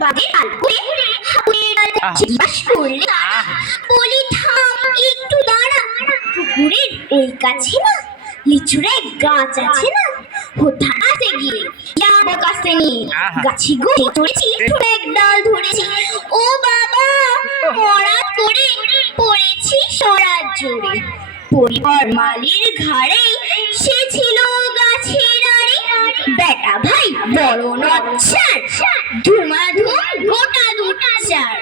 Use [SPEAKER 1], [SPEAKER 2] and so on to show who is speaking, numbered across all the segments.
[SPEAKER 1] বাজে করলে বলি থাম একটু দাঁড়া। পুকুরের ওই কাছে না লিচুর গাছ আছে না? হঠাৎ গিয়ে কাছে নিয়ে গাছি চড়েছি ঠুড়ে এক ডাল ধরেছি। ও বাবা মরাত করে পড়েছি সরাত জোরে। পরিবার মালির ঘাড়ে সে ছিল বেটা ভাই বড় নচ্ছার ধুমাধুম গোটা দুটাচার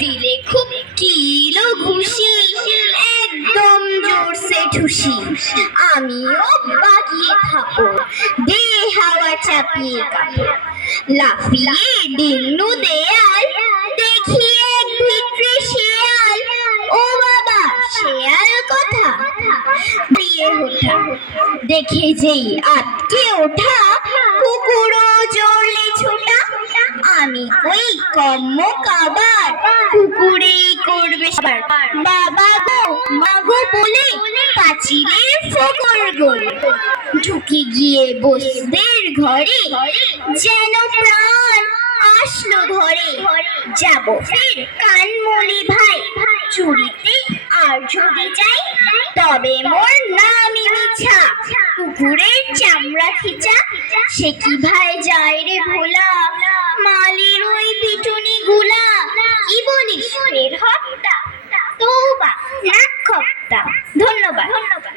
[SPEAKER 1] দিলে খুব কিলো ঘুষি, একদম জোরসে ঠুসি। আমিও বাগিয়ে খাব দে হাওয়া চাপিয়ে কাপড়। লাফিয়ে ডিন্নু দেয়াল দেখি এক ভিতরে শেয়াল ও বাবা শেয়াল কথা দিয়ে ওঠা দেখে যেই আটকে ওঠা কুকুরও জোরলে ছোটা। আমি ওই কম্ম কাবার কুকুরেই করবে বাবা গো, মা গো বলে পাঁচিলের ফকর গোলে ঢুকে গিয়ে বসদের ঘরে যেন প্রাণ আসলো ধরে যাব ফের কানমলি ভাই চুরিতে আর যদি চাই, তবে মোর নামই মিছা। কুকুরের চামড়া খিচা, সে কি ভাই যায় রে ভোলা? মালির ওই পিটুনি গুলা কি বলিস এর হপ্তা তৌবা নাক খপ্তা ধন্যবাদ ধন্যবাদ।